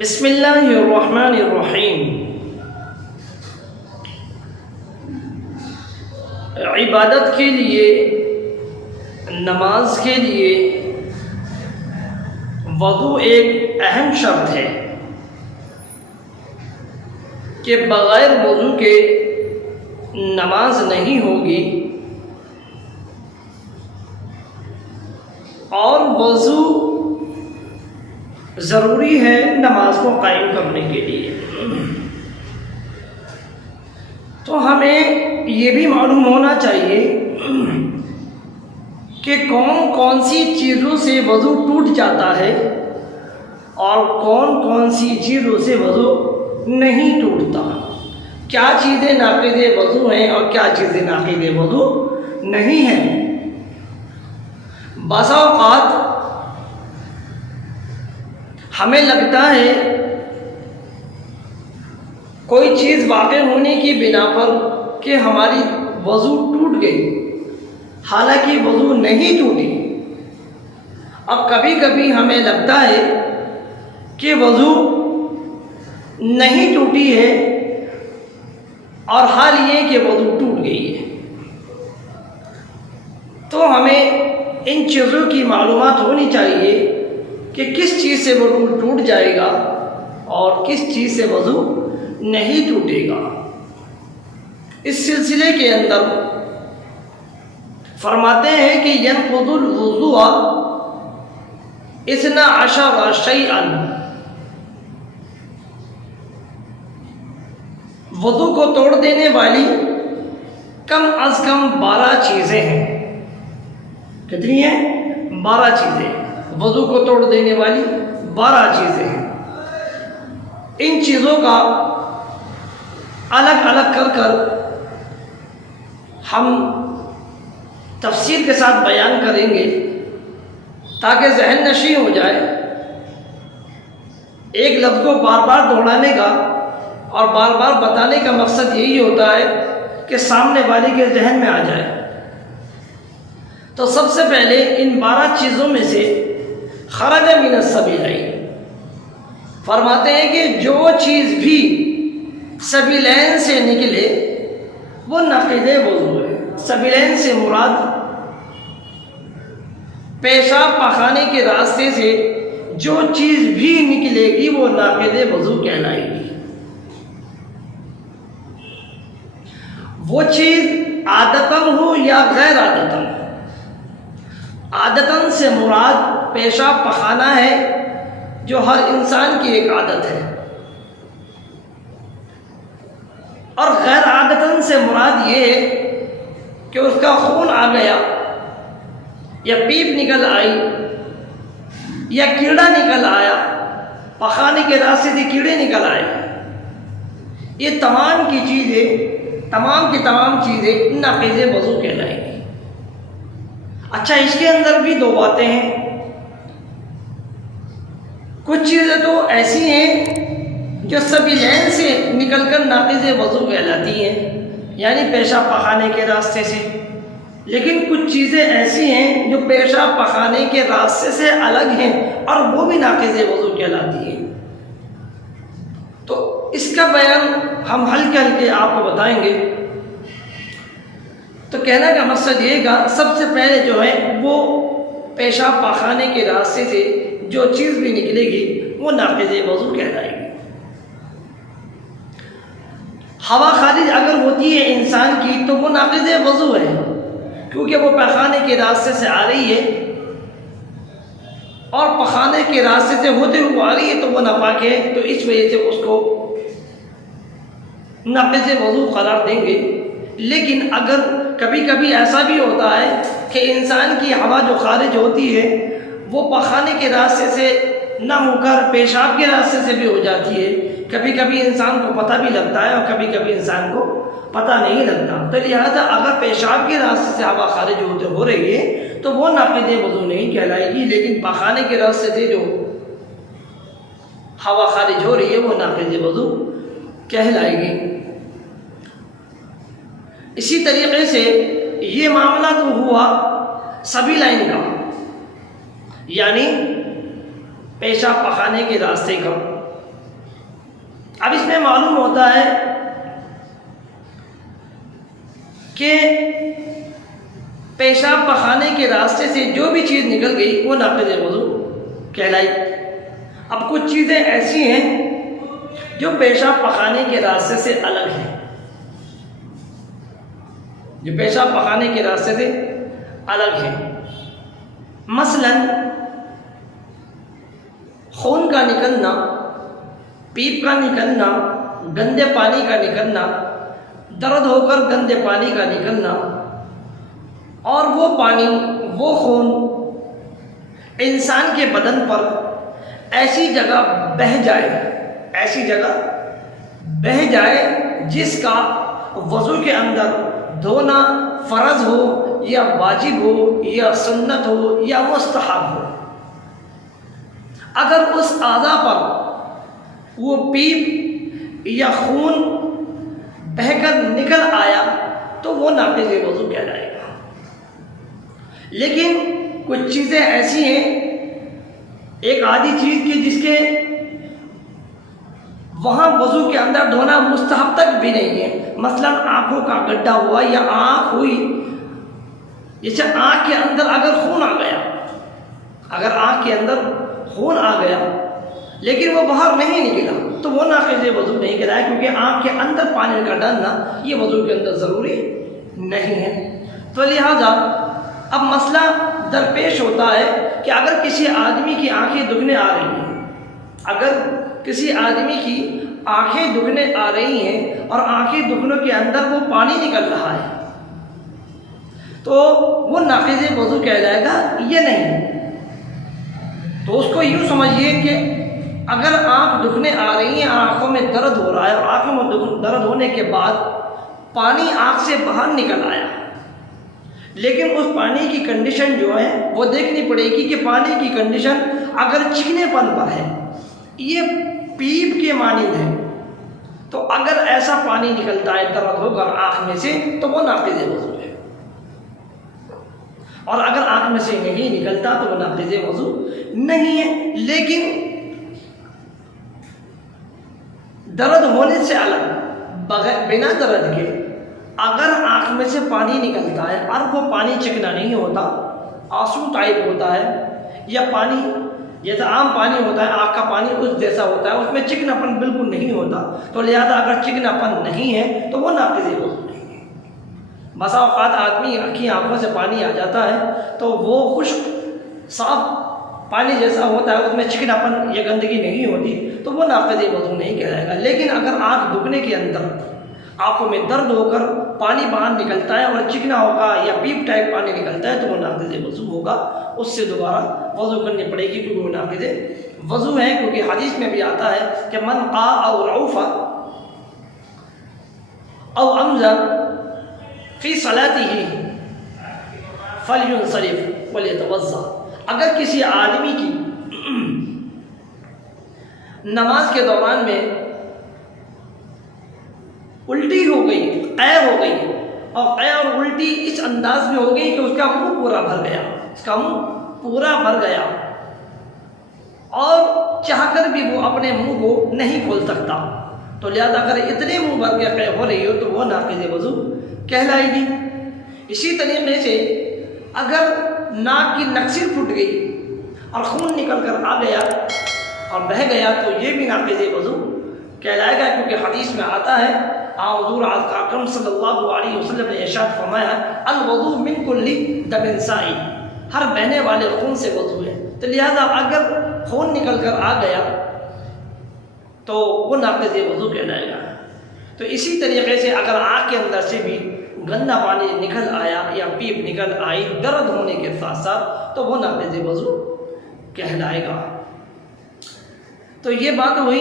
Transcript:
بسم اللہ الرحمن الرحیم۔ عبادت کے لیے، نماز کے لیے وضو ایک اہم شرط ہے کہ بغیر وضو کے نماز نہیں ہوگی، اور وضو ضروری ہے نماز کو قائم کرنے کے لیے۔ تو ہمیں یہ بھی معلوم ہونا چاہیے کہ کون کون سی چیزوں سے وضو ٹوٹ جاتا ہے اور کون کون سی چیزوں سے وضو نہیں ٹوٹتا، کیا چیزیں ناقض وضو ہیں اور کیا چیزیں ناقض وضو نہیں ہیں۔ بعض اوقات ہمیں لگتا ہے کوئی چیز واقع ہونے کی بنا پر کہ ہماری وضو ٹوٹ گئی، حالانکہ وضو نہیں ٹوٹی۔ اب کبھی کبھی ہمیں لگتا ہے کہ وضو نہیں ٹوٹی ہے اور حال یہ کہ وضو ٹوٹ گئی ہے۔ تو ہمیں ان چیزوں کی معلومات ہونی چاہیے کہ کس چیز سے وضو ٹوٹ جائے گا اور کس چیز سے وضو نہیں ٹوٹے گا۔ اس سلسلے کے اندر فرماتے ہیں کہ ينقض الوضوء 12 شيئا، وضو کو توڑ دینے والی کم از کم 12 چیزیں ہیں۔ کتنی ہیں؟ 12 چیزیں۔ وضو کو توڑ دینے والی 12 چیزیں ہیں۔ ان چیزوں کا الگ الگ کر ہم تفصیل کے ساتھ بیان کریں گے تاکہ ذہن نشین ہو جائے۔ ایک لفظ کو بار بار دہرانے کا اور بار بار بتانے کا مقصد یہی ہوتا ہے کہ سامنے والے کے ذہن میں آ جائے۔ تو سب سے پہلے ان 12 چیزوں میں سے خرج من السبیلین، فرماتے ہیں کہ جو چیز بھی سبیلین سے نکلے وہ ناقض وضو ہے۔ سبیلین سے مراد پیشاب پخانے کے راستے سے جو چیز بھی نکلے گی وہ ناقض وضو کہلائے گی۔ وہ چیز عادتاً ہو یا غیر عادتاً۔ عادتاً سے مراد پیشاب پخانا ہے جو ہر انسان کی ایک عادت ہے، اور غیر عادتاً سے مراد یہ ہے کہ اس کا خون آ گیا یا پیپ نکل آئی یا کیڑا نکل آیا، پخانے کے راستے سے کیڑے نکل آئے۔ یہ تمام کی چیزیں، تمام کی تمام چیزیں ناقض وضو کہلائیں گی۔ اچھا، اس کے اندر بھی 2 باتیں ہیں۔ کچھ چیزیں تو ایسی ہیں جو سبیلین سے نکل کر ناقض وضو کہلاتی ہیں، یعنی پیشاب پخانے کے راستے سے، لیکن کچھ چیزیں ایسی ہیں جو پیشاب پخانے کے راستے سے الگ ہیں اور وہ بھی ناقض وضو کہلاتی ہیں۔ تو اس کا بیان ہم ہلکے ہلکے آپ کو بتائیں گے۔ تو کہنے کا مقصد یہ گا، سب سے پہلے جو ہے وہ پیشاب پخانے کے راستے سے جو چیز بھی نکلے گی وہ ناقض وضو کہلائے گی۔ ہوا خارج اگر ہوتی ہے انسان کی تو وہ ناقض وضو ہے، کیونکہ وہ پخانے کے راستے سے آ رہی ہے اور پخانے کے راستے سے ہوتے ہوئے آ رہی ہے تو وہ ناپاک ہے، تو اس وجہ سے اس کو ناقض وضو قرار دیں گے۔ لیکن اگر کبھی کبھی ایسا بھی ہوتا ہے کہ انسان کی ہوا جو خارج ہوتی ہے وہ پخانے کے راستے سے نہ ہو کر پیشاب کے راستے سے بھی ہو جاتی ہے، کبھی کبھی انسان کو پتہ بھی لگتا ہے اور کبھی کبھی انسان کو پتہ نہیں لگتا۔ تو لہذا اگر پیشاب کے راستے سے ہوا خارج ہو رہی ہے تو وہ ناقض وضو نہیں کہلائے گی، لیکن پخانے کے راستے سے جو ہوا خارج ہو رہی ہے وہ ناقض وضو کہلائے گی۔ اسی طریقے سے یہ معاملہ تو ہوا سبیلین کا، یعنی پیشاب پخانے کے راستے کا، اب اس میں معلوم ہوتا ہے کہ پیشاب پخانے کے راستے سے جو بھی چیز نکل گئی وہ ناقض وضو کہلائی۔ اب کچھ چیزیں ایسی ہیں جو پیشاب پخانے کے راستے سے الگ ہیں، جو پیشاب پخانے کے راستے سے الگ ہیں۔ مثلا خون کا نکلنا، پیپ کا نکلنا، گندے پانی کا نکلنا، درد ہو کر گندے پانی کا نکلنا، اور وہ پانی، وہ خون انسان کے بدن پر ایسی جگہ بہہ جائے، ایسی جگہ بہہ جائے جس کا وضو کے اندر دھونا فرض ہو یا واجب ہو یا سنت ہو یا مستحب ہو، اگر اس اعضاء پر وہ پیپ یا خون بہہ کر نکل آیا تو وہ ناقض وضو کہلائے گا۔ لیکن کچھ چیزیں ایسی ہیں، ایک آدھی چیز کی جس کے وہاں وضو کے اندر دھونا مستحب تک بھی نہیں ہے، مثلا آنکھوں کا گڈھا ہوا یا آنکھ ہوئی، جیسے آنکھ کے اندر اگر خون آ گیا، اگر آنکھ کے اندر خون آ گیا لیکن وہ باہر نہیں نکلا تو وہ ناقض وضو نہیں کہلایا، کیونکہ آنکھ کے اندر پانی کا ڈالنا یہ وضو کے اندر ضروری نہیں ہے۔ تو لہذا اب مسئلہ درپیش ہوتا ہے کہ اگر کسی آدمی کی آنکھیں دکھنے آ رہی ہیں، اگر کسی آدمی کی آنکھیں دکھنے آ رہی ہیں اور آنکھیں دکھنے کے اندر وہ پانی نکل رہا ہے تو وہ ناقض وضو کہلائے گا یہ نہیں۔ تو اس کو یوں سمجھیے کہ اگر آنکھ دکھنے آ رہی ہیں، آنکھوں میں درد ہو رہا ہے اور آنکھوں میں درد ہونے کے بعد پانی آنکھ سے باہر نکل آیا، لیکن اس پانی کی کنڈیشن جو ہے وہ دیکھنی پڑے گی کہ پانی کی کنڈیشن اگر چکنے پن پر ہے، یہ پیپ کے مانند ہے، تو اگر ایسا پانی نکلتا ہے درد ہو کر آنکھ میں سے تو وہ ناقض وضو ہے، اور اگر آنکھ میں سے نہیں نکلتا تو وہ ناقض وضو نہیں ہے۔ لیکن درد ہونے سے الگ، بنا درد کے اگر آنکھ میں سے پانی نکلتا ہے اور وہ پانی چکنا نہیں ہوتا، آنسو ٹائپ ہوتا ہے، یا پانی جیسا عام پانی ہوتا ہے، آنکھ کا پانی اس جیسا ہوتا ہے، اس میں چکنا پن بالکل نہیں ہوتا، تو لہذا اگر چکنا پن نہیں ہے تو وہ ناقض وضو نہیں ہے۔ بسا اوقات آدمی کی آنکھوں سے پانی آ جاتا ہے تو وہ خشک صاف پانی جیسا ہوتا ہے، اس میں چکنا پن یا گندگی نہیں ہوتی تو وہ ناقض وضو نہیں کہلائے گا۔ لیکن اگر آنکھ دکھنے کے اندر آنکھوں میں درد ہو کر پانی باہر نکلتا ہے اور چکنا ہوگا یا پیپ ٹائپ پانی نکلتا ہے تو وہ ناقض وضو ہوگا، اس سے دوبارہ وضو کرنی پڑے گی، کیونکہ وہ ناقض وضو ہے۔ کیونکہ حدیث میں بھی آتا ہے کہ من قا او رعف او امزا فی صلاته فلینصرف ولیتوضا، اگر کسی آدمی کی نماز کے دوران میں الٹی ہو گئی، قے ہو گئی، اور قے اور الٹی اس انداز میں ہو گئی کہ اس کا منہ پورا بھر گیا، اس کا منہ پورا بھر گیا اور چاہ کر بھی وہ اپنے منہ کو نہیں کھول سکتا، تو لہذا اگر اتنے منہ بھر کے قے ہو رہی ہو تو وہ ناقض وضو کہلائے گی۔ اسی طریقے سے اگر ناک کی نکسر پھٹ گئی اور خون نکل کر آ گیا اور بہہ گیا تو یہ بھی ناقض وضو کہلائے گا، کیونکہ حدیث میں آتا ہے حضور اکرم صلی اللہ علیہ وسلم نے ارشاد فرمایا الوضو من کل دم سائل، ہر بہنے والے خون سے وضو ہے، تو لہذا اگر خون نکل کر آ گیا تو وہ ناقض وضو کہلائے گا۔ تو اسی طریقے سے اگر آنکھ کے اندر سے بھی گندا پانی نکل آیا یا پیپ نکل آئی درد ہونے کے ساتھ ساتھ تو وہ ناقض وضو کہلائے گا۔ تو یہ بات ہوئی